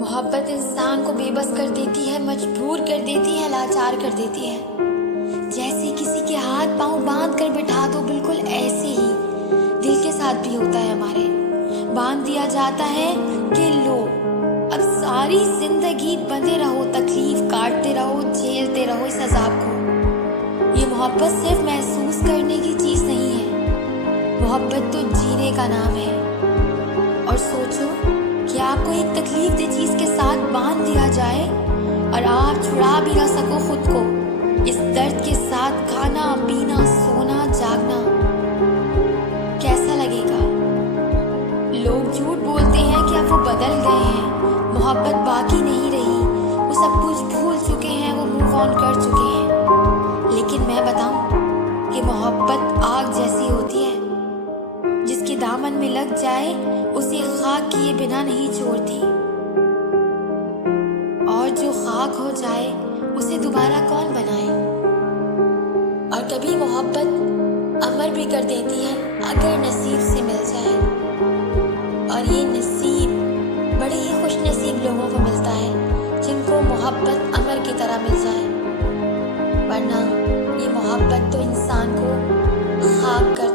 मोहब्बत इंसान को बेबस कर देती है, मजबूर कर देती है, लाचार कर देती है। जैसे किसी के हाथ पांव बांध कर बिठा दो, बिल्कुल ऐसे ही दिल के साथ भी होता है हमारे। बांध दिया जाता है कि लो अब सारी जिंदगी बंधे रहो, तकलीफ काटते रहो, झेलते रहो इस अजाब को। ये मोहब्बत सिर्फ महसूस करने की चीज नहीं है, मोहब्बत तो जीने का नाम है। और सोचो कि आपको एक तकलीफ दे चीज के साथ बांध दिया जाए और आप छुड़ा भी ना सको खुद को इस दर्द के साथ। खाना पीना सोना जागना कैसा लगेगा? लोग झूठ बोलते हैं कि अब वो बदल गए हैं, मोहब्बत बाकी नहीं रही, वो सब कुछ भूल चुके हैं, वो मूव ऑन कर चुके हैं। लेकिन मैं बताऊं कि मोहब्बत आग जैसी होती है, जिसके दामन में लग जाए उसे खाक किए बिना नहीं छोड़ती, और जो खाक हो जाए उसे दोबारा कौन बनाए। और कभी मोहब्बत अमर भी कर देती है अगर नसीब से मिल जाए, और ये नसीब बड़े ही खुश नसीब लोगों को मिलता है जिनको मोहब्बत अमर की तरह मिल जाए, वरना ये मोहब्बत तो इंसान को खाक कर